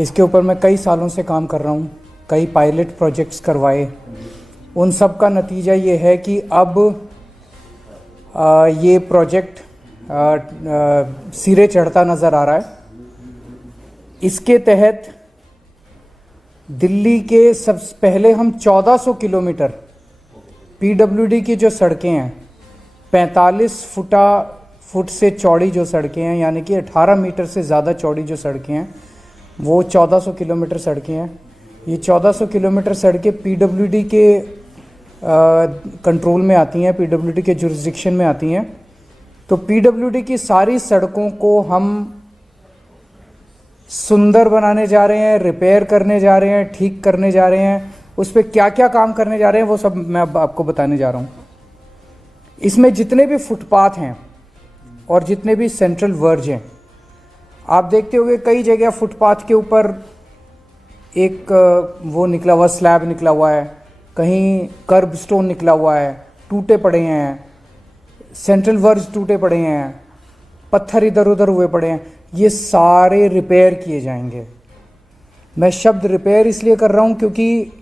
इसके ऊपर मैं कई सालों से काम कर रहा हूँ, कई पायलट प्रोजेक्ट्स करवाए। उन सब का नतीजा ये है कि अब ये प्रोजेक्ट सिरे चढ़ता नज़र आ रहा है। इसके तहत दिल्ली के सबसे पहले हम 1400 किलोमीटर पीडब्ल्यूडी की जो सड़कें हैं, 45 फुट से चौड़ी जो सड़कें हैं, यानी कि 18 मीटर से ज़्यादा चौड़ी जो सड़कें हैं, वो 1400 किलोमीटर सड़कें हैं। ये 1400 किलोमीटर सड़कें पीडब्ल्यूडी के कंट्रोल में आती हैं, पीडब्ल्यूडी के जुरिस्डिक्शन में आती हैं। तो पीडब्ल्यूडी की सारी सड़कों को हम सुंदर बनाने जा रहे हैं, रिपेयर करने जा रहे हैं, ठीक करने जा रहे हैं। उस पर क्या क्या काम करने जा रहे हैं वो सब मैं अब आपको बताने जा रहा हूँ। इसमें जितने भी फुटपाथ हैं और जितने भी सेंट्रल वर्ज हैं, आप देखते होंगे कई जगह फुटपाथ के ऊपर एक वो निकला हुआ स्लैब निकला हुआ है, कहीं कर्ब स्टोन निकला हुआ है, टूटे पड़े हैं, सेंट्रल वर्ज टूटे पड़े हैं, पत्थर इधर उधर हुए पड़े हैं। ये सारे रिपेयर किए जाएंगे। मैं शब्द रिपेयर इसलिए कर रहा हूँ क्योंकि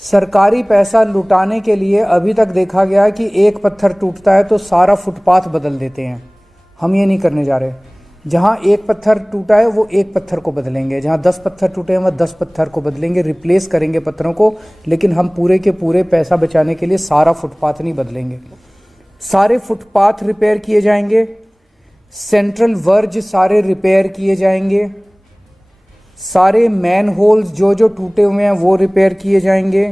सरकारी पैसा लुटाने के लिए अभी तक देखा गया कि एक पत्थर टूटता है तो सारा फुटपाथ बदल देते हैं। हम ये नहीं करने जा रहे। जहाँ एक पत्थर टूटा है वो एक पत्थर को बदलेंगे, जहाँ 10 पत्थर टूटे हैं वह 10 पत्थर को बदलेंगे, रिप्लेस करेंगे पत्थरों को। लेकिन हम पूरे के पूरे पैसा बचाने के लिए सारा फुटपाथ नहीं बदलेंगे। सारे फुटपाथ रिपेयर किए जाएंगे, सेंट्रल वर्ज सारे रिपेयर किए जाएंगे, सारे मैन होल्स जो जो टूटे हुए हैं वो रिपेयर किए जाएंगे,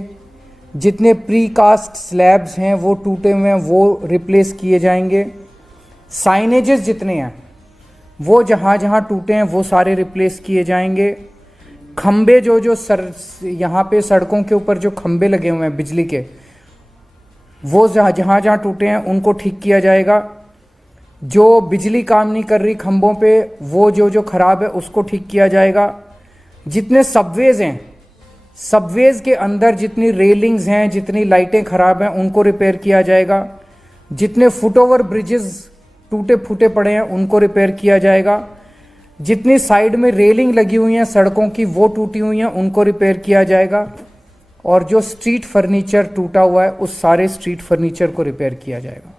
जितने प्री कास्ट स्लैब्स हैं वो टूटे हुए हैं वो रिप्लेस किए जाएंगे, साइनेजेस जितने हैं वो जहाँ जहाँ टूटे हैं वो सारे रिप्लेस किए जाएंगे, खंबे जो जो यहाँ पे सड़कों के ऊपर जो खंबे लगे हुए हैं बिजली के, वो जहाँ जहाँ टूटे हैं उनको ठीक किया जाएगा। जो बिजली काम नहीं कर रही खंभों पे, वो जो जो खराब है उसको ठीक किया जाएगा। जितने सबवेज हैं, सबवेज के अंदर जितनी रेलिंग्स हैं, जितनी लाइटें खराब हैं उनको रिपेयर किया जाएगा। जितने फुटओवर ब्रिजेस टूटे फूटे पड़े हैं उनको रिपेयर किया जाएगा। जितनी साइड में रेलिंग लगी हुई हैं सड़कों की वो टूटी हुई हैं उनको रिपेयर किया जाएगा। और जो स्ट्रीट फर्नीचर टूटा हुआ है उस सारे स्ट्रीट फर्नीचर को रिपेयर किया जाएगा।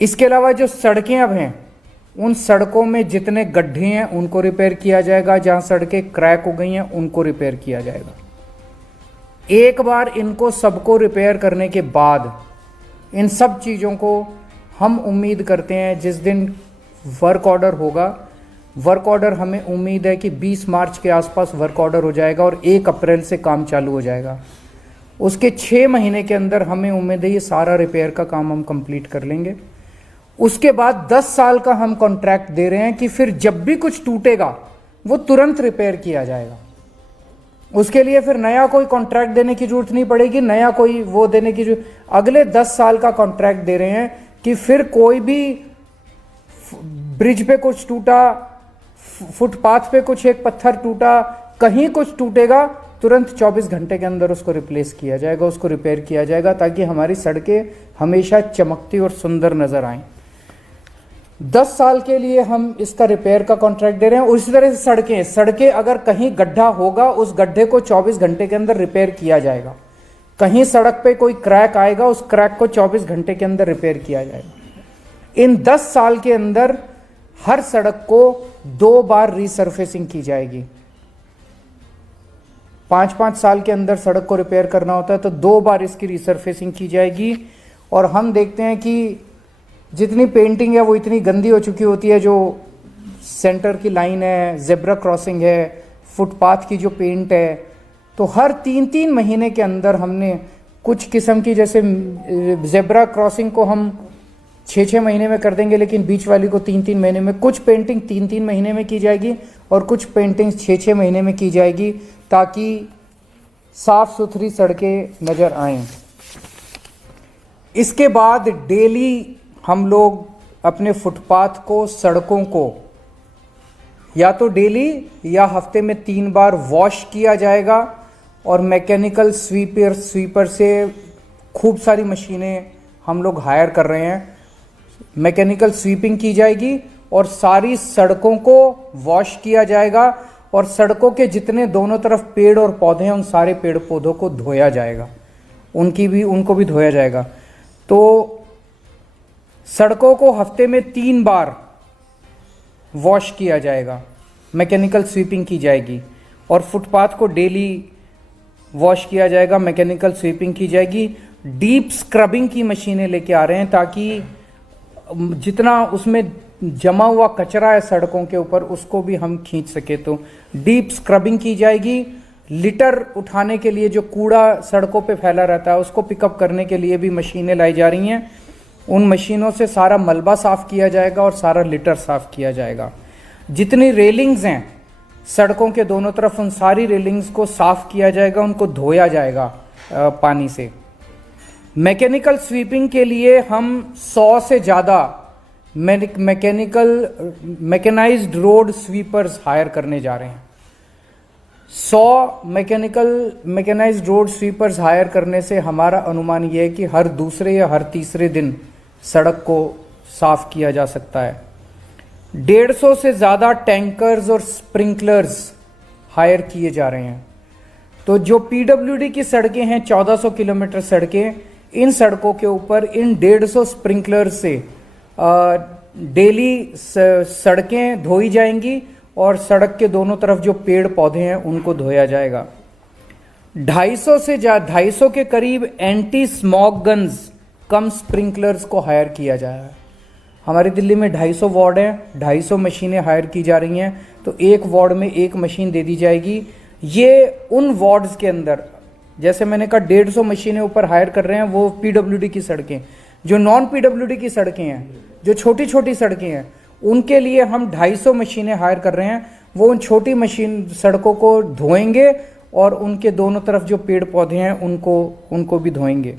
इसके अलावा जो सड़कें अब हैं उन सड़कों में जितने गड्ढे हैं उनको रिपेयर किया जाएगा। जहां सड़कें क्रैक हो गई हैं उनको रिपेयर किया जाएगा। एक बार इनको सबको रिपेयर करने के बाद इन सब चीज़ों को हम उम्मीद करते हैं जिस दिन वर्क ऑर्डर होगा, वर्क ऑर्डर हमें उम्मीद है कि 20 मार्च के आसपास वर्क ऑर्डर हो जाएगा और 1 अप्रैल से काम चालू हो जाएगा। उसके 6 महीने के अंदर हमें उम्मीद है ये सारा रिपेयर का काम हम कंप्लीट कर लेंगे। उसके बाद 10 साल का हम कॉन्ट्रैक्ट दे रहे हैं कि फिर जब भी कुछ टूटेगा वो तुरंत रिपेयर किया जाएगा। उसके लिए फिर नया कोई कॉन्ट्रैक्ट देने की जरूरत नहीं पड़ेगी, नया कोई वो देने की जरूरत। अगले 10 साल का कॉन्ट्रैक्ट दे रहे हैं कि फिर कोई भी ब्रिज पे कुछ टूटा, फुटपाथ पे कुछ एक पत्थर टूटा, कहीं कुछ टूटेगा, तुरंत 24 घंटे के अंदर उसको रिप्लेस किया जाएगा, उसको रिपेयर किया जाएगा, ताकि हमारी सड़कें हमेशा चमकती और सुंदर नजर आएं। 10 साल के लिए हम इसका रिपेयर का कॉन्ट्रैक्ट दे रहे हैं। उसी तरह से सड़कें अगर कहीं गड्ढा होगा उस गड्ढे को 24 घंटे के अंदर रिपेयर किया जाएगा। कहीं सड़क पे कोई क्रैक आएगा उस क्रैक को 24 घंटे के अंदर रिपेयर किया जाएगा। इन 10 साल के अंदर हर सड़क को 2 बार रीसर्फेसिंग की जाएगी। 5-5 साल के अंदर सड़क को रिपेयर करना होता है तो 2 बार इसकी रीसर्फेसिंग की जाएगी। और हम देखते हैं कि जितनी पेंटिंग है वो इतनी गंदी हो चुकी होती है, जो सेंटर की लाइन है, जेब्रा क्रॉसिंग है, फुटपाथ की जो पेंट है, तो हर 3-3 महीने के अंदर हमने कुछ किस्म की, जैसे जेब्रा क्रॉसिंग को हम 6-6 महीने में कर देंगे लेकिन बीच वाली को 3-3 महीने में, कुछ पेंटिंग 3-3 महीने में की जाएगी और कुछ पेंटिंग 6-6 महीने में की जाएगी, ताकि साफ सुथरी सड़कें नज़र आएं। इसके बाद डेली हम लोग अपने फुटपाथ को, सड़कों को या तो डेली या हफ्ते में 3 बार वॉश किया जाएगा। और मैकेनिकल स्वीपर से खूब सारी मशीनें हम लोग हायर कर रहे हैं, मैकेनिकल स्वीपिंग की जाएगी और सारी सड़कों को वॉश किया जाएगा और सड़कों के जितने दोनों तरफ पेड़ और पौधे हैं उन सारे पेड़ पौधों को धोया जाएगा, उनको भी धोया जाएगा। तो सड़कों को हफ्ते में 3 बार वॉश किया जाएगा, मैकेनिकल स्वीपिंग की जाएगी, और फुटपाथ को डेली वॉश किया जाएगा, मैकेनिकल स्वीपिंग की जाएगी। डीप स्क्रबिंग की मशीनें लेके आ रहे हैं ताकि जितना उसमें जमा हुआ कचरा है सड़कों के ऊपर उसको भी हम खींच सके। तो डीप स्क्रबिंग की जाएगी। लिटर उठाने के लिए जो कूड़ा सड़कों पे फैला रहता है उसको पिकअप करने के लिए भी मशीनें लाई जा रही हैं। उन मशीनों से सारा मलबा साफ किया जाएगा और सारा लिटर साफ किया जाएगा। जितनी रेलिंग्स हैं सड़कों के दोनों तरफ उन सारी रेलिंग्स को साफ किया जाएगा, उनको धोया जाएगा पानी से। मैकेनिकल स्वीपिंग के लिए हम 100 से ज़्यादा मैकेनाइज्ड रोड स्वीपर्स हायर करने जा रहे हैं। 100 मैकेनाइज्ड रोड स्वीपर्स हायर करने से हमारा अनुमान यह है कि हर दूसरे या हर तीसरे दिन सड़क को साफ किया जा सकता है। 150 से ज़्यादा टैंकर्स और स्प्रिंकलर्स हायर किए जा रहे हैं। तो जो पीडब्ल्यूडी की सड़कें हैं 1400 किलोमीटर सड़कें, इन सड़कों के ऊपर इन 150 स्प्रिंकलर से डेली सड़कें धोई जाएंगी और सड़क के दोनों तरफ जो पेड़ पौधे हैं उनको धोया जाएगा। 250 के करीब एंटी स्मॉग गन्स कम स्प्रिंकलर्स को हायर किया जा रहा है। हमारी दिल्ली में 250 वार्ड हैं, 250 मशीनें हायर की जा रही हैं, तो एक वार्ड में एक मशीन दे दी जाएगी। ये उन वार्ड्स के अंदर, जैसे मैंने कहा 150 मशीनें ऊपर हायर कर रहे हैं, वो पीडब्ल्यूडी की सड़कें। जो नॉन पीडब्ल्यूडी की सड़कें हैं, जो छोटी छोटी सड़कें हैं, उनके लिए हम 250 मशीनें हायर कर रहे हैं। वो उन छोटी मशीन सड़कों को धोएंगे और उनके दोनों तरफ जो पेड़ पौधे हैं उनको भी धोएंगे।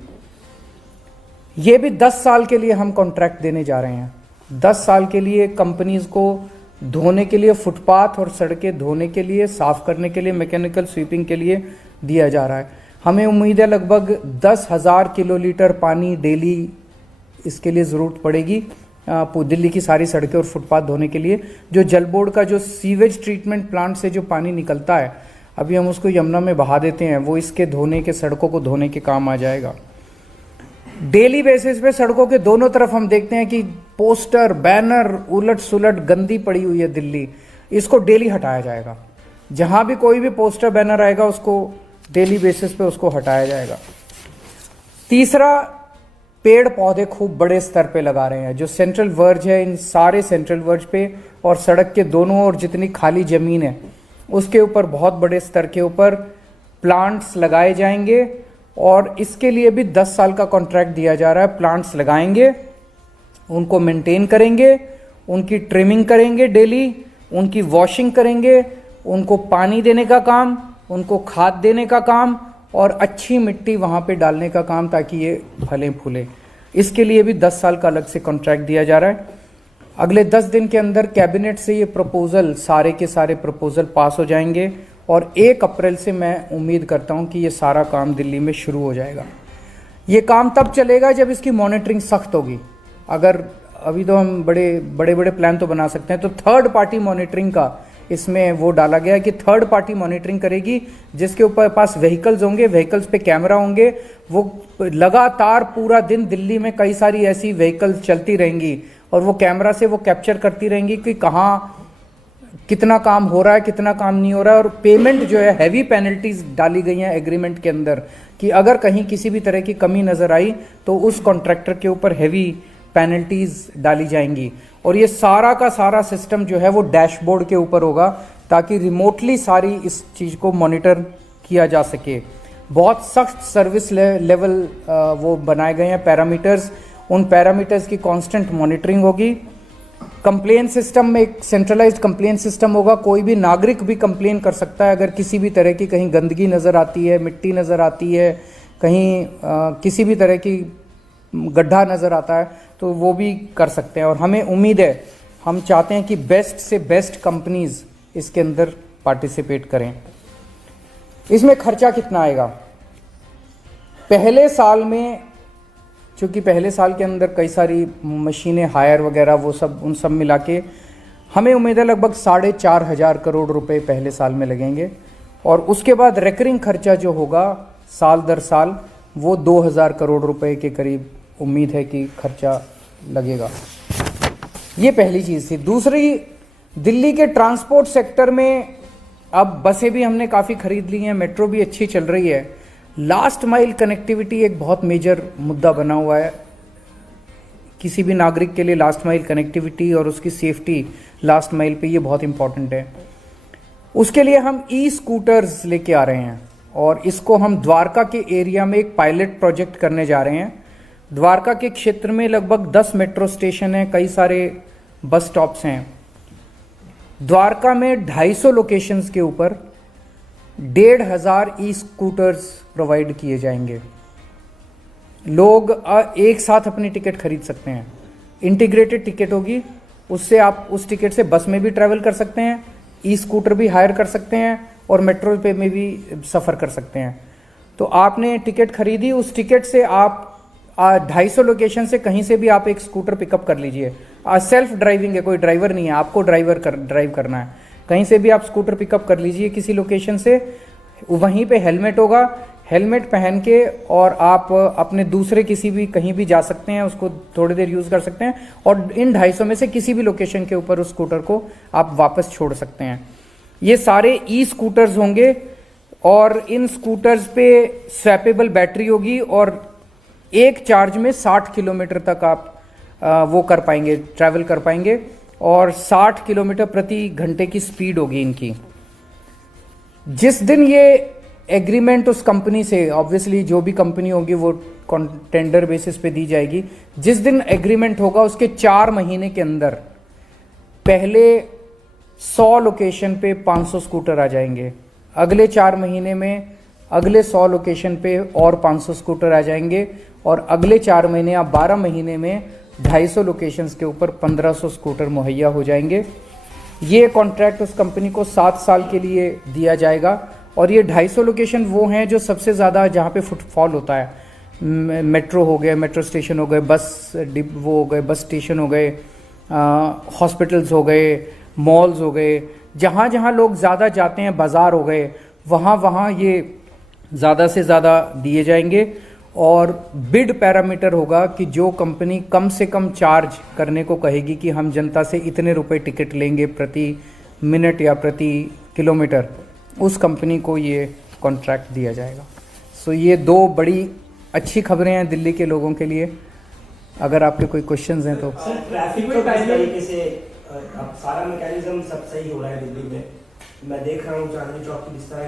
ये भी 10 साल के लिए हम कॉन्ट्रैक्ट देने जा रहे हैं। 10 साल के लिए कंपनीज को धोने के लिए, फुटपाथ और सड़कें धोने के लिए, साफ करने के लिए, मैकेनिकल स्वीपिंग के लिए दिया जा रहा है। हमें उम्मीद है लगभग 10,000 किलोलीटर पानी डेली इसके लिए ज़रूरत पड़ेगी दिल्ली की सारी सड़कें और फुटपाथ धोने के लिए। जो जल बोर्ड का जो सीवेज ट्रीटमेंट प्लांट से जो पानी निकलता है, अभी हम उसको यमुना में बहा देते हैं, वो इसके धोने के, सड़कों को धोने के काम आ जाएगा। डेली बेसिस पे सड़कों के दोनों तरफ हम देखते हैं कि पोस्टर, बैनर उलट सुलट गंदी पड़ी हुई है दिल्ली, इसको डेली हटाया जाएगा। जहां भी कोई भी पोस्टर बैनर आएगा उसको डेली बेसिस पे उसको हटाया जाएगा। तीसरा, पेड़ पौधे खूब बड़े स्तर पे लगा रहे हैं। जो सेंट्रल वर्ज है, इन सारे सेंट्रल वर्ज पे और सड़क के दोनों ओर जितनी खाली जमीन है उसके ऊपर बहुत बड़े स्तर के ऊपर प्लांट्स लगाए जाएंगे और इसके लिए भी 10 साल का कॉन्ट्रैक्ट दिया जा रहा है। प्लांट्स लगाएंगे, उनको मेंटेन करेंगे, उनकी ट्रिमिंग करेंगे डेली, उनकी वॉशिंग करेंगे, उनको पानी देने का काम, उनको खाद देने का काम और अच्छी मिट्टी वहाँ पे डालने का काम, ताकि ये फलें फूलें। इसके लिए भी 10 साल का अलग से कॉन्ट्रैक्ट दिया जा रहा है। अगले 10 दिन के अंदर कैबिनेट से ये प्रपोजल, सारे के सारे प्रपोजल पास हो जाएंगे और 1 अप्रैल से मैं उम्मीद करता हूँ कि ये सारा काम दिल्ली में शुरू हो जाएगा। ये काम तब चलेगा जब इसकी मॉनिटरिंग सख्त होगी। अगर अभी तो हम बड़े प्लान तो बना सकते हैं, तो थर्ड पार्टी मॉनिटरिंग का इसमें वो डाला गया कि थर्ड पार्टी मॉनिटरिंग करेगी, जिसके ऊपर पास व्हीकल्स होंगे, व्हीकल्स पे कैमरा होंगे, वो लगातार पूरा दिन दिल्ली में कई सारी ऐसी व्हीकल्स चलती रहेंगी और वो कैमरा से वो कैप्चर करती रहेंगी कि कहाँ कितना काम हो रहा है, कितना काम नहीं हो रहा है। और पेमेंट जो है, हैवी पेनल्टीज डाली गई हैं एग्रीमेंट के अंदर कि अगर कहीं किसी भी तरह की कमी नजर आई तो उस कॉन्ट्रैक्टर के ऊपर हैवी पेनल्टीज डाली जाएंगी। और ये सारा का सारा सिस्टम जो है वो डैशबोर्ड के ऊपर होगा ताकि रिमोटली सारी इस चीज़ को मॉनिटर किया जा सके। बहुत सख्त सर्विस लेवल वो बनाए गए हैं पैरामीटर्स, उन पैरामीटर्स की कांस्टेंट मॉनिटरिंग होगी। कंप्लेन सिस्टम में एक सेंट्रलाइज्ड कंप्लेन सिस्टम होगा। कोई भी नागरिक भी कंप्लेन कर सकता है अगर किसी भी तरह की कहीं गंदगी नज़र आती है, मिट्टी नज़र आती है, कहीं किसी भी तरह की गड्ढा नज़र आता है तो वो भी कर सकते हैं। और हमें उम्मीद है, हम चाहते हैं कि बेस्ट से बेस्ट कंपनीज इसके अंदर पार्टिसिपेट करें। इसमें खर्चा कितना आएगा? पहले साल में, चूँकि पहले साल के अंदर कई सारी मशीनें हायर वगैरह वो सब, उन सब मिला के हमें उम्मीद है लगभग 4,500 करोड़ रुपए पहले साल में लगेंगे, और उसके बाद रेकरिंग खर्चा जो होगा साल दर साल वो 2,000 करोड़ रुपए के करीब उम्मीद है कि खर्चा लगेगा। ये पहली चीज़ थी। दूसरी, दिल्ली के ट्रांसपोर्ट सेक्टर में अब बसें भी हमने काफ़ी खरीद ली हैं, मेट्रो भी अच्छी चल रही है। लास्ट माइल कनेक्टिविटी एक बहुत मेजर मुद्दा बना हुआ है किसी भी नागरिक के लिए। लास्ट माइल कनेक्टिविटी और उसकी सेफ्टी लास्ट माइल पे ये बहुत इंपॉर्टेंट है। उसके लिए हम ई स्कूटर्स लेके आ रहे हैं और इसको हम द्वारका के एरिया में एक पायलट प्रोजेक्ट करने जा रहे हैं। द्वारका के क्षेत्र में लगभग 10 मेट्रो स्टेशन हैं, कई सारे बस स्टॉप्स हैं। द्वारका में 250 लोकेशंस के ऊपर 1,500 ई स्कूटर्स प्रोवाइड किए जाएंगे। लोग एक साथ अपनी टिकट खरीद सकते हैं, इंटीग्रेटेड टिकट होगी, उससे आप उस टिकट से बस में भी ट्रैवल कर सकते हैं, ई स्कूटर भी हायर कर सकते हैं और मेट्रो पे में भी सफ़र कर सकते हैं। तो आपने टिकट खरीदी, उस टिकट से आप 250 लोकेशन से कहीं से भी आप एक स्कूटर पिकअप कर लीजिए। सेल्फ ड्राइविंग है, कोई ड्राइवर नहीं है, आपको ड्राइव करना है। कहीं से भी आप स्कूटर पिकअप कर लीजिए किसी लोकेशन से, वहीं पे हेलमेट होगा, हेलमेट पहन के और आप अपने दूसरे किसी भी कहीं भी जा सकते हैं, उसको थोड़ी देर यूज़ कर सकते हैं और इन 250 में से किसी भी लोकेशन के ऊपर उस स्कूटर को आप वापस छोड़ सकते हैं। ये सारे ई स्कूटर्स होंगे और इन स्कूटर्स पे स्वैपेबल बैटरी होगी और एक चार्ज में 60 किलोमीटर तक आप वो कर पाएंगे, ट्रैवल कर पाएंगे और 60 किलोमीटर प्रति घंटे की स्पीड होगी इनकी। जिस दिन ये एग्रीमेंट उस कंपनी से, ऑब्वियसली जो भी कंपनी होगी वो टेंडर बेसिस पे दी जाएगी, जिस दिन एग्रीमेंट होगा उसके 4 महीने के अंदर पहले 100 लोकेशन पे 500 स्कूटर आ जाएंगे, अगले 4 महीने में अगले 100 लोकेशन पे और 500 स्कूटर आ जाएंगे और अगले 4 महीने या 12 महीने में 250 लोकेशंस के ऊपर 1500 स्कूटर मुहैया हो जाएंगे। ये कॉन्ट्रैक्ट उस कंपनी को 7 साल के लिए दिया जाएगा और ये 250 लोकेशन वो हैं जो सबसे ज़्यादा जहाँ पे फुटफॉल होता है। मेट्रो हो गए, मेट्रो स्टेशन हो गए, वो हो गए, बस स्टेशन हो गए, हॉस्पिटल्स हो गए, मॉल्स हो गए, जहाँ जहाँ लोग ज़्यादा जाते हैं, बाज़ार हो गए, वहाँ वहाँ ये ज़्यादा से ज़्यादा दिए जाएंगे। और बिड पैरामीटर होगा कि जो कंपनी कम से कम चार्ज करने को कहेगी कि हम जनता से इतने रुपए टिकट लेंगे प्रति मिनट या प्रति किलोमीटर, उस कंपनी को ये कॉन्ट्रैक्ट दिया जाएगा। सो ये 2 बड़ी अच्छी खबरें हैं दिल्ली के लोगों के लिए। अगर आपके कोई क्वेश्चंस हैं तो। ट्रैफिक को किस तरीके से अब सारा मैकेनिज्म सब सही हो रहा है दिल्ली में? मैं देख रहा हूँ चांदनी चौक की जिस तरह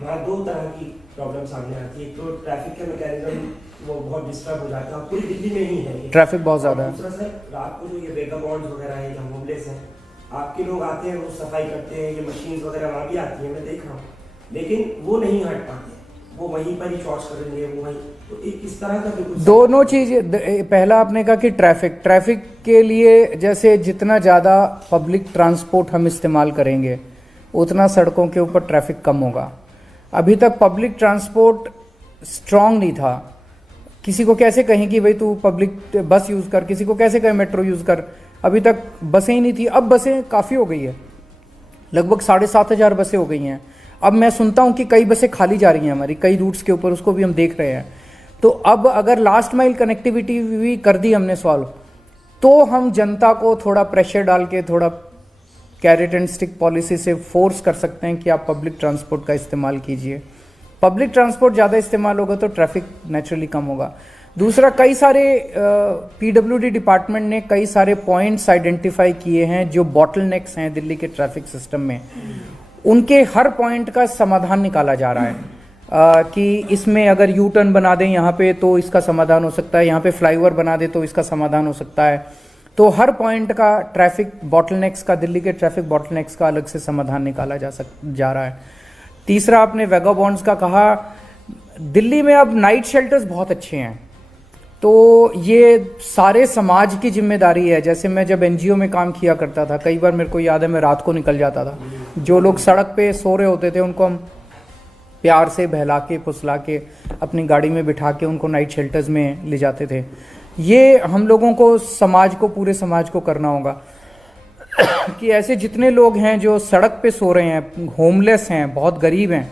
वहाँ 2 तरह की प्रॉब्लम सामने आती है। एक तो ट्रैफिक का मैकेनिज्म वो बहुत डिस्टर्ब हो जाता है, पूरी दिल्ली में ही है, ट्रैफिक बहुत ज़्यादा है। दूसरा सर, रात को जो ये वेगाबॉन्ड्स वगैरह है या होमलेस है, आपके लोग आते हैं, वो सफाई करते हैं, ये मशीन्स वगैरह वहाँ भी आती है, मैं देख रहा हूँ, लेकिन वो नहीं हट पाते, वो वहीं पर ही शॉर्ट्स करेंगे, वो वहीं। तो इस तरह का दोनों चीज़। पहला आपने कहा कि ट्रैफिक के लिए जैसे जितना ज़्यादा पब्लिक ट्रांसपोर्ट हम इस्तेमाल करेंगे उतना सड़कों के ऊपर ट्रैफिक कम होगा। अभी तक पब्लिक ट्रांसपोर्ट स्ट्रांग नहीं था। किसी को कैसे कहें कि भाई तू पब्लिक बस यूज़ कर, किसी को कैसे कहें मेट्रो यूज़ कर, अभी तक बसें ही नहीं थी। अब बसें काफ़ी हो गई है, लगभग 7,500 बसें हो गई हैं। अब मैं सुनता हूं कि कई बसें खाली जा रही हैं हमारी कई रूट्स के ऊपर, उसको भी हम देख रहे हैं। तो अब अगर लास्ट माइल कनेक्टिविटी भी कर दी हमने सॉल्व, तो हम जनता को थोड़ा प्रेशर डाल के, थोड़ा कैरेट एंड स्टिक पॉलिसी से फोर्स कर सकते हैं कि आप पब्लिक ट्रांसपोर्ट का इस्तेमाल कीजिए। पब्लिक ट्रांसपोर्ट ज़्यादा इस्तेमाल होगा तो ट्रैफिक नेचुरली कम होगा। दूसरा, कई सारे पीडब्ल्यूडी डिपार्टमेंट ने कई सारे पॉइंट्स आइडेंटिफाई किए हैं जो बॉटलनेक्स हैं दिल्ली के ट्रैफिक सिस्टम में। उनके हर पॉइंट का समाधान निकाला जा रहा है कि इसमें अगर यू टर्न बना दें यहाँ पे तो इसका समाधान हो सकता है, यहाँ पे फ्लाईओवर बना दे तो इसका समाधान हो सकता है। तो हर पॉइंट का ट्रैफिक बॉटलनेक्स का, दिल्ली के ट्रैफिक बॉटलनेक्स का अलग से समाधान निकाला जा रहा है। तीसरा, आपने वेगाबॉन्ड्स का कहा, दिल्ली में अब नाइट शेल्टर्स बहुत अच्छे हैं, तो ये सारे समाज की जिम्मेदारी है। जैसे मैं जब एनजीओ में काम किया करता था, कई बार मेरे को याद है मैं रात को निकल जाता था, जो लोग सड़क पे सो रहे होते थे उनको हम प्यार से बहला के फुसला के अपनी गाड़ी में बिठा के उनको नाइट शेल्टर्स में ले जाते थे। ये हम लोगों को, समाज को, पूरे समाज को करना होगा। कि ऐसे जितने लोग हैं जो सड़क पे सो रहे हैं, होमलेस हैं, बहुत गरीब हैं,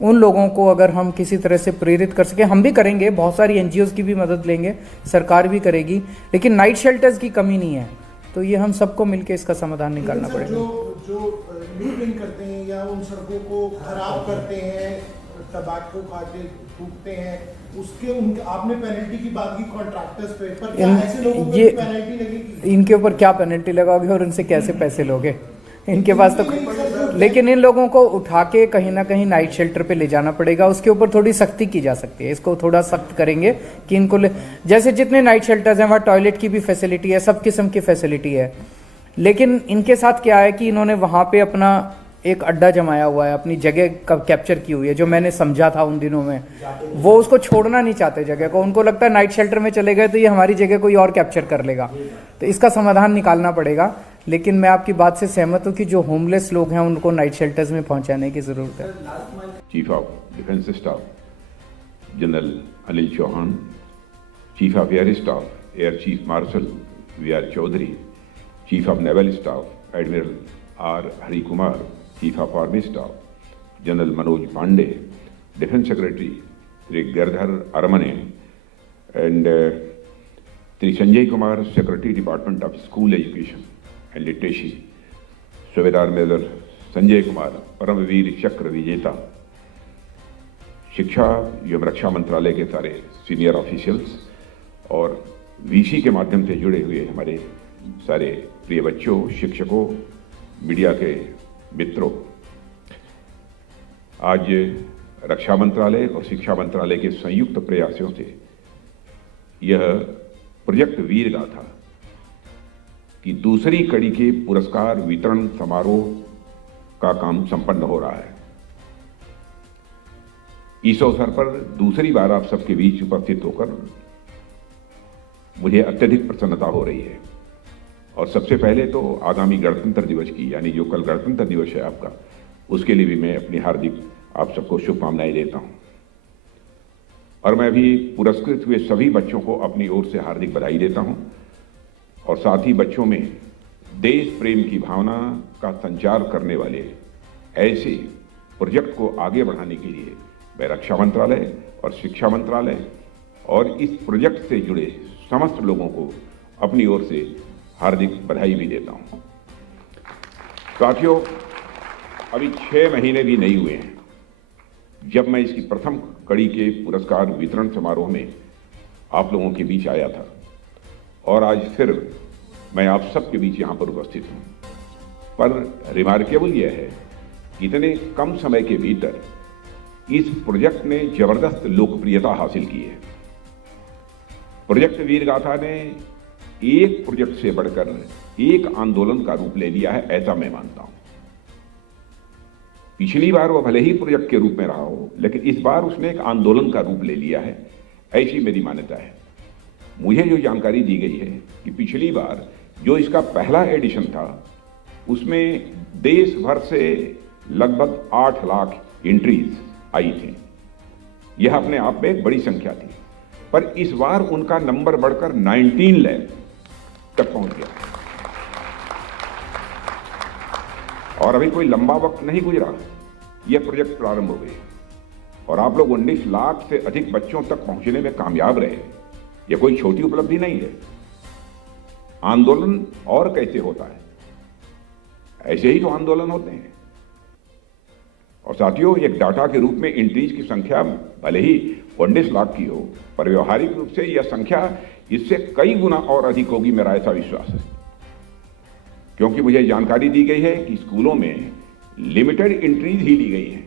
उन लोगों को अगर हम किसी तरह से प्रेरित कर सकें, हम भी करेंगे, बहुत सारी एनजीओज़ की भी मदद लेंगे, सरकार भी करेगी, लेकिन नाइट शेल्टर्स की कमी नहीं है, तो ये हम सबको मिलकर इसका समाधान निकालना पड़ेगा। जो लूटिंग करते हैं या उन सड़कों को खराब करते हैं, तंबाकू खा के थूकते हैं, उसके उनके आपने पेनल्टी की बात की कॉन्ट्रैक्टर्स पे, पर क्या ऐसे लोगों पे पेनल्टी लगेगी? इनके ऊपर क्या पेनल्टी लगाओगे और उनसे कैसे पैसे लोगे? इनके पास तो, लेकिन इन लोगों को उठा के कहीं ना कहीं नाइट शेल्टर पे ले जाना पड़ेगा, उसके ऊपर थोड़ी सख्ती की जा सकती है, इसको थोड़ा सख्त करेंगे कि इनको जैसे जितने नाइट शेल्टर्स हैं वहाँ टॉयलेट की भी फैसिलिटी है, सब किस्म की फैसिलिटी है, लेकिन इनके साथ क्या है कि इन्होंने वहाँ पे अपना एक अड्डा जमाया हुआ है, अपनी जगह का कैप्चर की हुई है, जो मैंने समझा था उन दिनों में, वो उसको छोड़ना नहीं चाहते जगह को, उनको लगता है नाइट शेल्टर में चले गए तो ये हमारी जगह कोई और कैप्चर कर लेगा, तो इसका समाधान निकालना पड़ेगा। लेकिन मैं आपकी बात से सहमत हूँ कि जो होमलेस लोग हैं उनको नाइट शेल्टर्स में पहुंचाने की जरूरत है। Chief of defence staff general Anil Chauhan, chief of air staff air chief marshal V R. Chaudhari, chief of naval staff admiral R. Hari Kumar, chief of army staff general Manoj Pande, defence secretary Shri Girdhar Aramane and Shri Sanjay Kumar, secretary department of school education and literacy, सूबेदार major Sanjay Kumar, Paramvir Chakra विजेता, शिक्षा एवं रक्षा मंत्रालय के सारे senior officials और VC के माध्यम से जुड़े हुए हमारे सारे प्रिय बच्चों, शिक्षकों, मीडिया के मित्रों, आज रक्षा मंत्रालय और शिक्षा मंत्रालय के संयुक्त प्रयासों से यह प्रोजेक्ट वीर गाथा की दूसरी कड़ी के पुरस्कार वितरण समारोह का काम संपन्न हो रहा है। इस अवसर पर दूसरी बार आप सबके बीच उपस्थित होकर मुझे अत्यधिक प्रसन्नता हो रही है। और सबसे पहले तो आगामी गणतंत्र दिवस की, यानी जो कल गणतंत्र दिवस है आपका, उसके लिए भी मैं अपनी हार्दिक आप सबको शुभकामनाएं देता हूं। और मैं भी पुरस्कृत हुए सभी बच्चों को अपनी ओर से हार्दिक बधाई देता हूं और साथ ही बच्चों में देश प्रेम की भावना का संचार करने वाले ऐसे प्रोजेक्ट को आगे बढ़ाने के लिए मैं रक्षा मंत्रालय और शिक्षा मंत्रालय और इस प्रोजेक्ट से जुड़े समस्त लोगों को अपनी ओर से हार्दिक बधाई भी देता हूं। साथियों, अभी 6 महीने भी नहीं हुए हैं जब मैं इसकी प्रथम कड़ी के पुरस्कार वितरण समारोह में आप लोगों के बीच आया था और आज फिर मैं आप सबके बीच यहां पर उपस्थित हूं। पर रिमार्केबल यह है कि इतने कम समय के भीतर इस प्रोजेक्ट ने जबरदस्त लोकप्रियता हासिल की है। प्रोजेक्ट वीर गाथा ने एक प्रोजेक्ट से बढ़कर एक आंदोलन का रूप ले लिया है, ऐसा मैं मानता हूं। पिछली बार वो भले ही प्रोजेक्ट के रूप में रहा हो, लेकिन इस बार उसने एक आंदोलन का रूप ले लिया है, ऐसी मेरी मान्यता है। मुझे जो जानकारी दी गई है कि पिछली बार जो इसका पहला एडिशन था उसमें देश भर से लगभग 8 लाख एंट्रीज आई थी। यह अपने आप में एक बड़ी संख्या थी, पर इस बार उनका नंबर बढ़कर 19 लाख तक पहुंच गया और अभी कोई लंबा वक्त नहीं गुजरा, यह प्रोजेक्ट प्रारंभ हो गई और आप लोग 19 लाख से अधिक बच्चों तक पहुंचने में कामयाब रहे। यह कोई छोटी उपलब्धि नहीं है। आंदोलन और कैसे होता है, ऐसे ही तो आंदोलन होते हैं। और साथियों, एक डाटा के रूप में एंट्रीज की संख्या भले ही 19 लाख की हो, पर व्यवहारिक रूप से यह संख्या इससे कई गुना और अधिक होगी, मेरा ऐसा विश्वास है। क्योंकि मुझे जानकारी दी गई है कि स्कूलों में लिमिटेड एंट्रीज ही ली गई हैं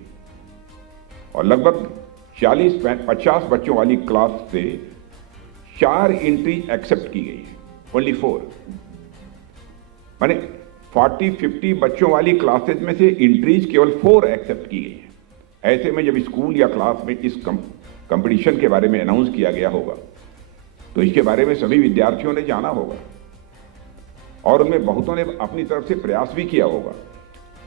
और लगभग 40-50 बच्चों वाली क्लास से 4 एंट्रीज एक्सेप्ट की गई है, ओनली 4। माने 40-50 बच्चों वाली क्लासेज में से एंट्रीज केवल 4 एक्सेप्ट की गई है। ऐसे में जब स्कूल या क्लास में इस कंपटीशन के बारे में अनाउंस किया गया होगा तो इसके बारे में सभी विद्यार्थियों ने जाना होगा और उनमें बहुतों ने अपनी तरफ से प्रयास भी किया होगा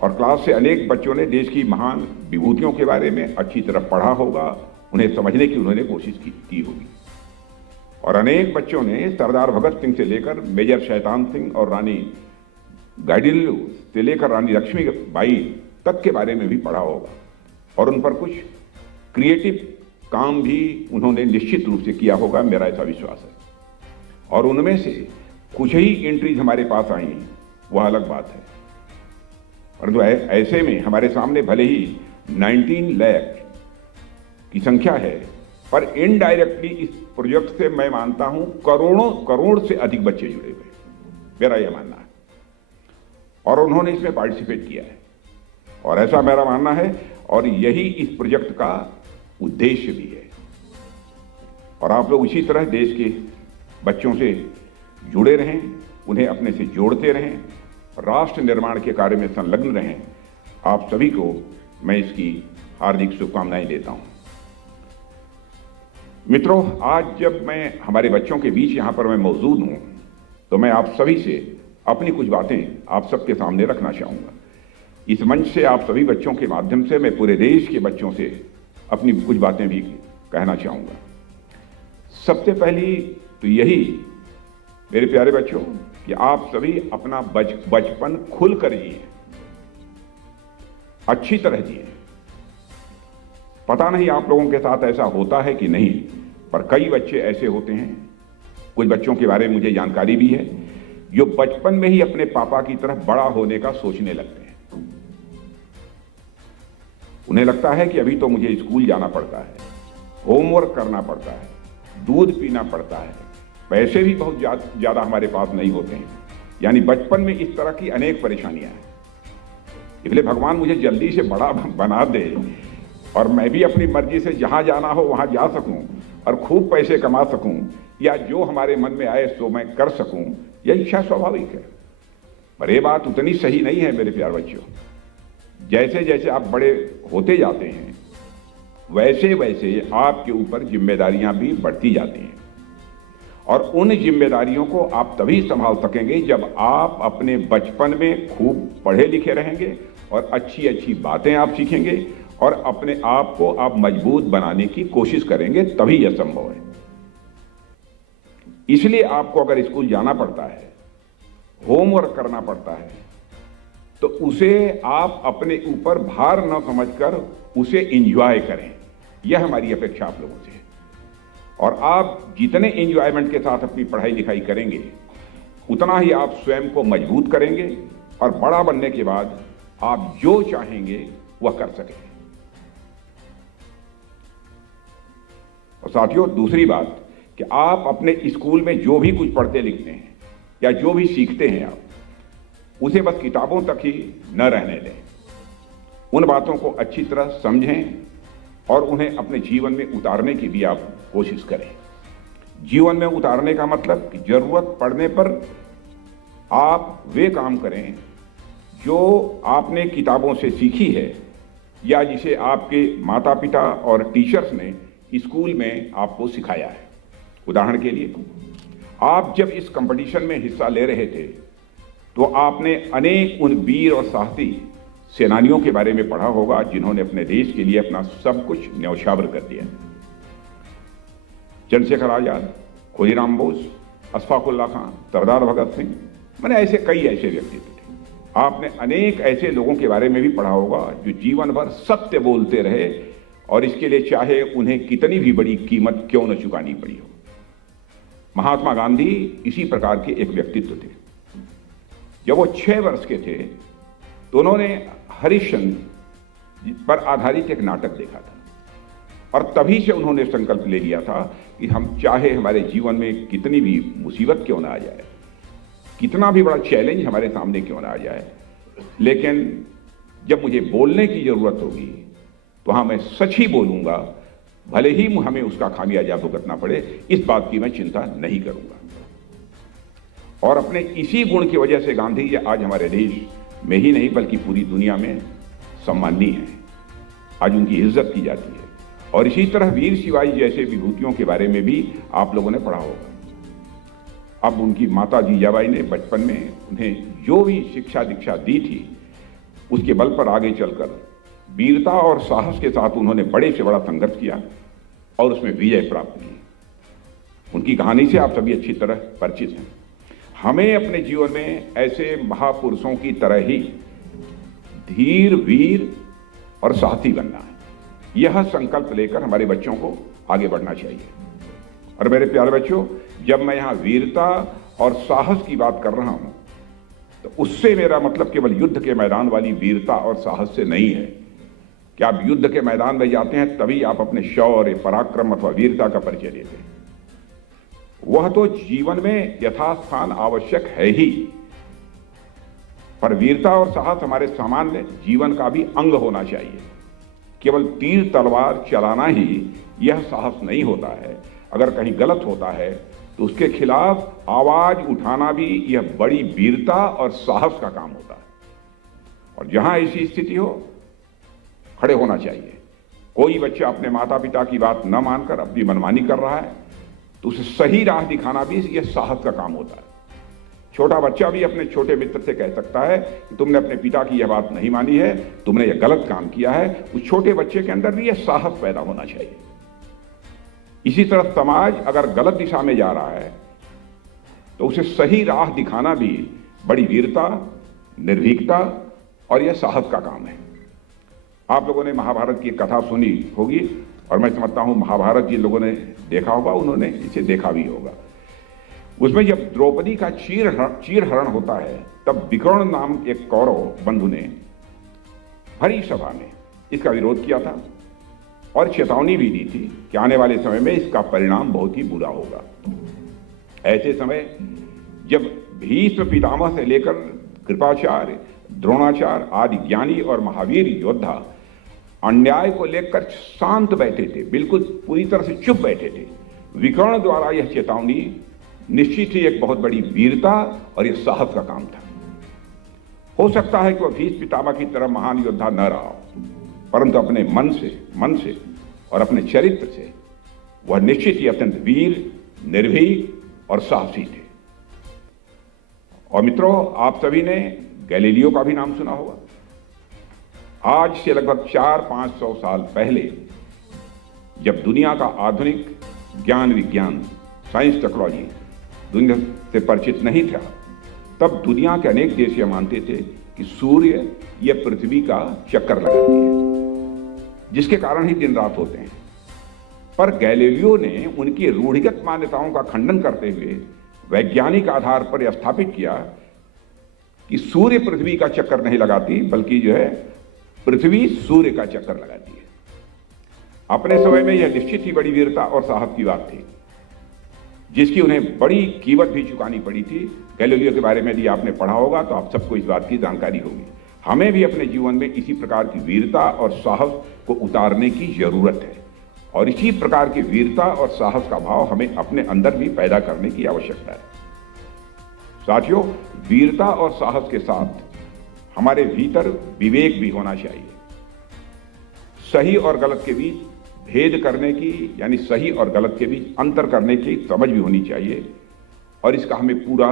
और क्लास से अनेक बच्चों ने देश की महान विभूतियों के बारे में अच्छी तरह पढ़ा होगा, उन्हें समझने की उन्होंने कोशिश की होगी। और अनेक बच्चों ने सरदार भगत सिंह से लेकर मेजर शैतान सिंह और रानी गाइडिनलू से लेकर रानी लक्ष्मीबाई तक के बारे में भी पढ़ा होगा और उन पर कुछ क्रिएटिव काम भी उन्होंने निश्चित रूप से किया होगा, मेरा ऐसा विश्वास है। और उनमें से कुछ ही एंट्रीज हमारे पास आई हैं, वह अलग बात है। परंतु ऐसे में हमारे सामने भले ही 19 लाख की संख्या है, पर इनडायरेक्टली इस प्रोजेक्ट से मैं मानता हूं करोड़ से अधिक बच्चे जुड़े हुए, मेरा यह मानना है। और उन्होंने इसमें पार्टिसिपेट किया है और ऐसा मेरा मानना है, और यही इस प्रोजेक्ट का उद्देश्य भी है। और आप लोग इसी तरह देश के बच्चों से जुड़े रहें, उन्हें अपने से जोड़ते रहें, राष्ट्र निर्माण के कार्य में संलग्न रहें। आप सभी को मैं इसकी हार्दिक शुभकामनाएं देता हूं। मित्रों, आज जब मैं हमारे बच्चों के बीच यहां पर मैं मौजूद हूं, तो मैं आप सभी से अपनी कुछ बातें आप सबके सामने रखना चाहूंगा। इस मंच से आप सभी बच्चों के माध्यम से मैं पूरे देश के बच्चों से अपनी कुछ बातें भी कहना चाहूंगा। सबसे पहली तो यही मेरे प्यारे बच्चों कि आप सभी अपना बचपन खुलकर जिए, अच्छी तरह जिए। पता नहीं आप लोगों के साथ ऐसा होता है कि नहीं, पर कई बच्चे ऐसे होते हैं, कुछ बच्चों के बारे में मुझे जानकारी भी है, जो बचपन में ही अपने पापा की तरह बड़ा होने का सोचने लगते हैं। उन्हें लगता है कि अभी तो मुझे स्कूल जाना पड़ता है, होमवर्क करना पड़ता है, दूध पीना पड़ता है, पैसे भी बहुत ज्यादा हमारे पास नहीं होते हैं। यानी बचपन में इस तरह की अनेक परेशानियां हैं। इसलिए भगवान मुझे जल्दी से बड़ा बना दे और मैं भी अपनी मर्जी से जहां जाना हो वहां जा सकूं और खूब पैसे कमा सकूं, या जो हमारे मन में आए सो मैं कर सकूं, यह इच्छा स्वाभाविक है। पर यह बात उतनी सही नहीं है मेरे प्यारे बच्चों। जैसे जैसे आप बड़े होते जाते हैं, वैसे वैसे आपके ऊपर जिम्मेदारियां भी बढ़ती जाती हैं, और उन जिम्मेदारियों को आप तभी संभाल सकेंगे जब आप अपने बचपन में खूब पढ़े लिखे रहेंगे और अच्छी अच्छी बातें आप सीखेंगे और अपने आप को आप मजबूत बनाने की कोशिश करेंगे, तभी यह संभव है। इसलिए आपको अगर स्कूल जाना पड़ता है, होमवर्क करना पड़ता है, तो उसे आप अपने ऊपर भार न समझकर उसे एंजॉय करें। यह हमारी अपेक्षा आप लोगों से है। और आप जितने एंजॉयमेंट के साथ अपनी पढ़ाई लिखाई करेंगे, उतना ही आप स्वयं को मजबूत करेंगे और बड़ा बनने के बाद आप जो चाहेंगे वह कर सकेंगे। और साथियों, दूसरी बात कि आप अपने स्कूल में जो भी कुछ पढ़ते लिखते हैं या जो भी सीखते हैं, आप उसे बस किताबों तक ही न रहने दें। उन बातों को अच्छी तरह समझें और उन्हें अपने जीवन में उतारने की भी आप कोशिश करें। जीवन में उतारने का मतलब कि जरूरत पड़ने पर आप वे काम करें जो आपने किताबों से सीखी है या जिसे आपके माता पिता और टीचर्स ने स्कूल में आपको सिखाया है। उदाहरण के लिए, आप जब इस कंपटीशन में हिस्सा ले रहे थे तो आपने अनेक उन वीर और साहसी सेनानियों के बारे में पढ़ा होगा जिन्होंने अपने देश के लिए अपना सब कुछ न्यौछावर कर दिया। चंद्रशेखर आजाद, खुदीराम बोस, अशफाक उल्लाह खां, सरदार भगत सिंह, मैंने ऐसे कई ऐसे व्यक्तित्व थे। आपने अनेक ऐसे लोगों के बारे में भी पढ़ा होगा जो जीवन भर सत्य बोलते रहे और इसके लिए चाहे उन्हें कितनी भी बड़ी कीमत क्यों न चुकानी पड़ी हो। महात्मा गांधी इसी प्रकार के एक व्यक्तित्व थे। जब वो 6 वर्ष के थे तो उन्होंने हरिश्चंद्र पर आधारित एक नाटक देखा था और तभी से उन्होंने संकल्प ले लिया था कि हम चाहे हमारे जीवन में कितनी भी मुसीबत क्यों ना आ जाए, कितना भी बड़ा चैलेंज हमारे सामने क्यों ना आ जाए, लेकिन जब मुझे बोलने की जरूरत होगी तो हाँ, मैं सच ही बोलूंगा, भले ही हमें उसका खामियाजा भुगतना पड़े, इस बात की मैं चिंता नहीं करूंगा। और अपने इसी गुण की वजह से गांधी जी आज हमारे देश में ही नहीं बल्कि पूरी दुनिया में सम्माननीय है। आज उनकी इज्जत की जाती है। और इसी तरह वीर शिवाजी जैसे विभूतियों के बारे में भी आप लोगों ने पढ़ा होगा। अब उनकी माता जीजाबाई ने बचपन में उन्हें जो भी शिक्षा दीक्षा दी थी, उसके बल पर आगे चलकर वीरता और साहस के साथ उन्होंने बड़े से बड़ा संघर्ष किया और उसमें विजय प्राप्त की। उनकी कहानी से आप सभी अच्छी तरह परिचित हैं। हमें अपने जीवन में ऐसे महापुरुषों की तरह ही धीर, वीर और साहसी बनना है। यह संकल्प लेकर हमारे बच्चों को आगे बढ़ना चाहिए। और मेरे प्यारे बच्चों, जब मैं यहाँ वीरता और साहस की बात कर रहा हूं तो उससे मेरा मतलब केवल युद्ध के मैदान वाली वीरता और साहस से नहीं है कि आप युद्ध के मैदान में जाते हैं तभी आप अपने शौर्य, पराक्रम अथवा वीरता का परिचय देते हैं। वह तो जीवन में यथास्थान आवश्यक है ही, पर वीरता और साहस हमारे सामान्य जीवन का भी अंग होना चाहिए। केवल तीर तलवार चलाना ही यह साहस नहीं होता है। अगर कहीं गलत होता है तो उसके खिलाफ आवाज उठाना भी यह बड़ी वीरता और साहस का काम होता है। और जहां ऐसी स्थिति हो, खड़े होना चाहिए। कोई बच्चा अपने माता पिता की बात न मानकर अपनी मनमानी कर रहा है तो उसे सही राह दिखाना भी यह साहस का काम होता है। छोटा बच्चा भी अपने छोटे मित्र से कह सकता है कि तुमने अपने पिता की यह बात नहीं मानी है, तुमने यह गलत काम किया है। उस छोटे बच्चे के अंदर भी यह साहस पैदा होना चाहिए। इसी तरह समाज अगर गलत दिशा में जा रहा है तो उसे सही राह दिखाना भी बड़ी वीरता, निर्भीकता और यह साहस का काम है। आप लोगों ने महाभारत की कथा सुनी होगी और मैं समझता हूं महाभारत जिन लोगों ने देखा होगा उन्होंने इसे देखा भी होगा। उसमें जब द्रौपदी का चीरहरण होता है तब विकर्ण नाम एक कौरव बंधु ने भरी सभा में इसका विरोध किया था और चेतावनी भी दी थी कि आने वाले समय में इसका परिणाम बहुत ही बुरा होगा। ऐसे समय जब भीष्म पितामह से लेकर कृपाचार्य, द्रोणाचार्य आदि ज्ञानी और महावीर योद्धा अन्याय को लेकर शांत बैठे थे, बिल्कुल पूरी तरह से चुप बैठे थे, विकर्ण द्वारा यह चेतावनी निश्चित ही एक बहुत बड़ी वीरता और यह साहस का काम था। हो सकता है कि वह भीष्म पितामह की तरह महान योद्धा न रहा हो, परंतु अपने मन से और अपने चरित्र से वह निश्चित ही अत्यंत वीर, निर्भीक और साहसी थे। और मित्रों, आप सभी ने गैलीलियो का भी नाम सुना होगा। आज से लगभग 400-500 साल पहले जब दुनिया का आधुनिक ज्ञान विज्ञान, साइंस, टेक्नोलॉजी दुनिया से परिचित नहीं था, तब दुनिया के अनेक देश यह मानते थे कि सूर्य यह पृथ्वी का चक्कर लगाती है, जिसके कारण ही दिन रात होते हैं। पर गैलीलियो ने उनकी रूढ़िगत मान्यताओं का खंडन करते हुए वैज्ञानिक आधार पर यह स्थापित किया कि सूर्य पृथ्वी का चक्कर नहीं लगाती, बल्कि जो है पृथ्वी सूर्य का चक्कर लगाती है। अपने समय में यह निश्चित ही बड़ी वीरता और साहस की बात थी, जिसकी उन्हें बड़ी कीमत भी चुकानी पड़ी थी। गैलीलियो के बारे में यदि आपने पढ़ा होगा तो आप सबको इस बात की जानकारी होगी। हमें भी अपने जीवन में इसी प्रकार की वीरता और साहस को उतारने की जरूरत है, और इसी प्रकार की वीरता और साहस का भाव हमें अपने अंदर भी पैदा करने की आवश्यकता है। साथियों, वीरता और साहस के साथ हमारे भीतर विवेक भी होना चाहिए। सही और गलत के बीच भेद करने की, यानी सही और गलत के बीच अंतर करने की समझ भी होनी चाहिए, और इसका हमें पूरा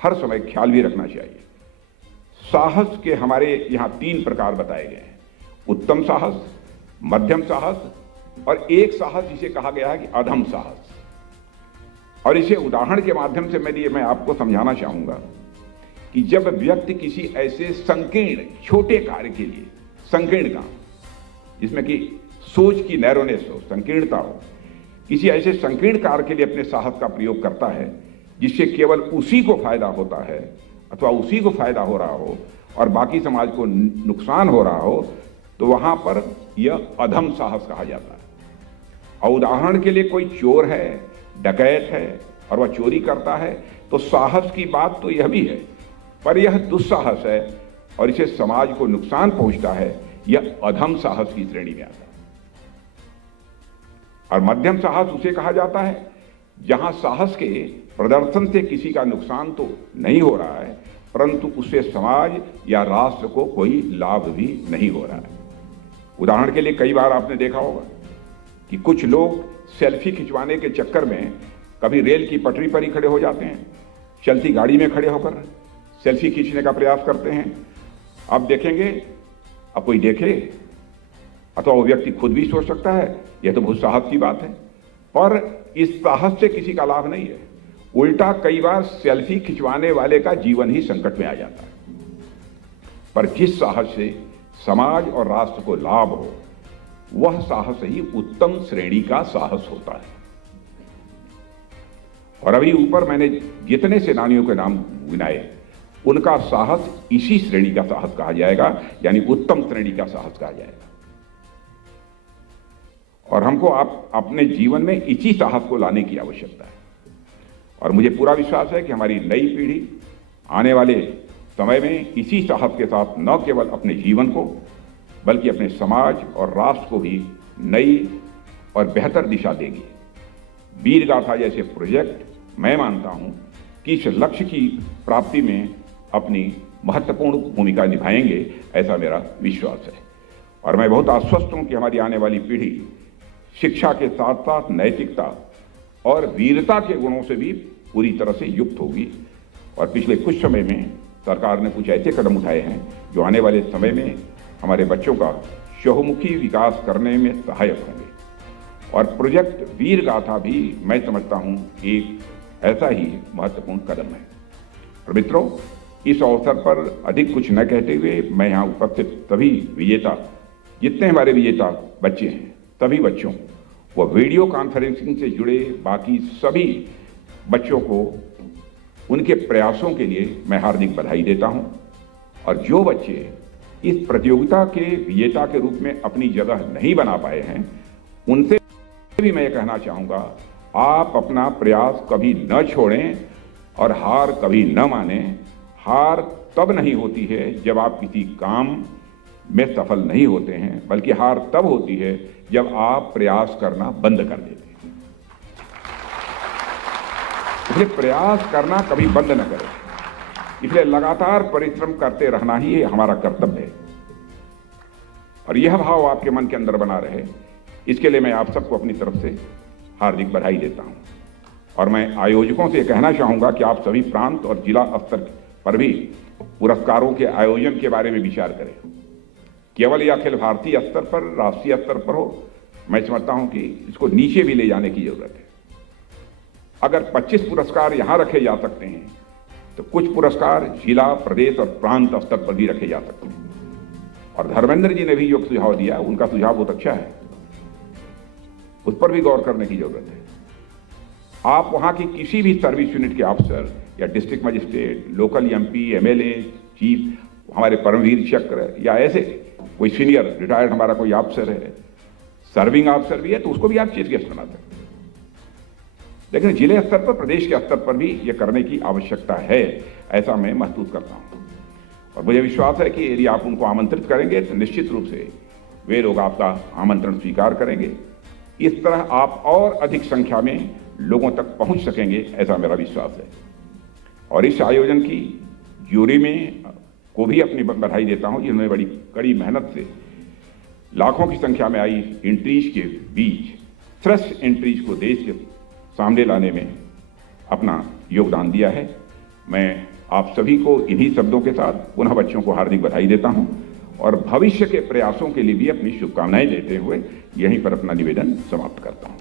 हर समय ख्याल भी रखना चाहिए। साहस के हमारे यहाँ 3 प्रकार बताए गए हैं: उत्तम साहस, मध्यम साहस और एक साहस जिसे कहा गया है कि अधम साहस। और इसे उदाहरण के माध्यम से मैं आपको समझाना चाहूंगा कि जब व्यक्ति किसी ऐसे संकीर्ण छोटे कार्य के लिए, संकीर्ण काम जिसमें कि सोच की नैरोनेस हो, संकीर्णता हो, किसी ऐसे संकीर्ण कार्य के लिए अपने साहस का प्रयोग करता है जिससे केवल उसी को फायदा होता है अथवा उसी को फायदा हो रहा हो और बाकी समाज को नुकसान हो रहा हो, तो वहां पर यह अधम साहस कहा जाता है। और उदाहरण के लिए कोई चोर है, डकैत है और वह चोरी करता है, तो साहस की बात तो यह भी है, पर यह दुस्साहस है और इसे समाज को नुकसान पहुंचता है। यह अधम साहस की श्रेणी में आता है। और मध्यम साहस उसे कहा जाता है जहां साहस के प्रदर्शन से किसी का नुकसान तो नहीं हो रहा है, परंतु उससे समाज या राष्ट्र को कोई लाभ भी नहीं हो रहा है। उदाहरण के लिए कई बार आपने देखा होगा कि कुछ लोग सेल्फी खिंचवाने के चक्कर में कभी रेल की पटरी पर ही खड़े हो जाते हैं, चलती गाड़ी में खड़े होकर सेल्फी खींचने का प्रयास करते हैं। अब देखेंगे, अब कोई देखे अथवा वो व्यक्ति खुद भी सोच सकता है यह तो बहुत साहस की बात है, पर इस साहस से किसी का लाभ नहीं है। उल्टा कई बार सेल्फी खिंचवाने वाले का जीवन ही संकट में आ जाता है। पर जिस साहस से समाज और राष्ट्र को लाभ हो, वह साहस ही उत्तम श्रेणी का साहस होता है। और अभी ऊपर मैंने जितने सेनानियों के नाम गिनाए, उनका साहस इसी श्रेणी का साहस कहा जाएगा, यानी उत्तम श्रेणी का साहस कहा जाएगा। और हमको अपने जीवन में इसी साहस को लाने की आवश्यकता है। और मुझे पूरा विश्वास है कि हमारी नई पीढ़ी आने वाले समय में इसी साहस के साथ न केवल अपने जीवन को, बल्कि अपने समाज और राष्ट्र को भी नई और बेहतर दिशा देगी। वीर गाथा जैसे प्रोजेक्ट, मैं मानता हूं कि इस लक्ष्य की प्राप्ति में अपनी महत्वपूर्ण भूमिका निभाएंगे, ऐसा मेरा विश्वास है। और मैं बहुत आश्वस्त हूं कि हमारी आने वाली पीढ़ी शिक्षा के साथ साथ नैतिकता और वीरता के गुणों से भी पूरी तरह से युक्त होगी। और पिछले कुछ समय में सरकार ने कुछ ऐसे कदम उठाए हैं जो आने वाले समय में हमारे बच्चों का बहुमुखी विकास करने में सहायक होंगे। और प्रोजेक्ट वीर गाथा भी मैं समझता हूं एक ऐसा ही महत्वपूर्ण कदम है। और मित्रों, इस अवसर पर अधिक कुछ न कहते हुए मैं यहाँ उपस्थित सभी विजेता, जितने हमारे विजेता बच्चे हैं, सभी बच्चों व वीडियो कॉन्फ्रेंसिंग से जुड़े बाकी सभी बच्चों को उनके प्रयासों के लिए मैं हार्दिक बधाई देता हूं। और जो बच्चे इस प्रतियोगिता के विजेता के रूप में अपनी जगह नहीं बना पाए हैं, उनसे भी मैं कहना चाहूँगा, आप अपना प्रयास कभी न छोड़ें और हार कभी न मानें। हार तब नहीं होती है जब आप किसी काम में सफल नहीं होते हैं, बल्कि हार तब होती है जब आप प्रयास करना बंद कर देते हैं। इसलिए प्रयास करना कभी बंद न करें। इसलिए लगातार परिश्रम करते रहना ही हमारा कर्तव्य है। और यह भाव आपके मन के अंदर बना रहे, इसके लिए मैं आप सबको अपनी तरफ से हार्दिक बधाई देता हूं। और मैं आयोजकों से कहना चाहूंगा कि आप सभी प्रांत और जिला स्तर पर भी पुरस्कारों के आयोजन के बारे में विचार करें। केवल यह अखिल भारतीय स्तर पर, राष्ट्रीय स्तर पर हो, मैं समझता हूं कि इसको नीचे भी ले जाने की जरूरत है। अगर 25 पुरस्कार यहां रखे जा सकते हैं, तो कुछ पुरस्कार जिला, प्रदेश और प्रांत स्तर पर भी रखे जा सकते हैं। और धर्मेंद्र जी ने भी जो सुझाव दिया, उनका सुझाव बहुत अच्छा है, उस पर भी गौर करने की जरूरत है। आप वहां की किसी भी सर्विस यूनिट के अफसर या district magistrate, local MP, MLA, chief, हमारे परमवीर चक्र या ऐसे कोई सीनियर रिटायर्ड हमारा कोई अफसर है, सर्विंग अफसर भी है, तो उसको भी आप चीफ गेस्ट बना सकते हैं। लेकिन जिले स्तर पर, प्रदेश के स्तर पर भी ये करने की आवश्यकता है, ऐसा मैं महसूस करता हूं। और मुझे विश्वास है कि यदि आप उनको आमंत्रित करेंगे तो निश्चित रूप से वे लोग आपका आमंत्रण स्वीकार करेंगे। इस तरह आप और अधिक संख्या में लोगों तक पहुंच सकेंगे, ऐसा मेरा विश्वास है। और इस आयोजन की ज्यूरी में को भी अपनी बधाई देता हूं, जिन्होंने बड़ी कड़ी मेहनत से लाखों की संख्या में आई एंट्रीज के बीच फ्रेश एंट्रीज को देश के सामने लाने में अपना योगदान दिया है। मैं आप सभी को इन्हीं शब्दों के साथ पुनः बच्चों को हार्दिक बधाई देता हूं और भविष्य के प्रयासों के लिए भी अपनी शुभकामनाएं देते हुए यहीं पर अपना निवेदन समाप्त करता हूं।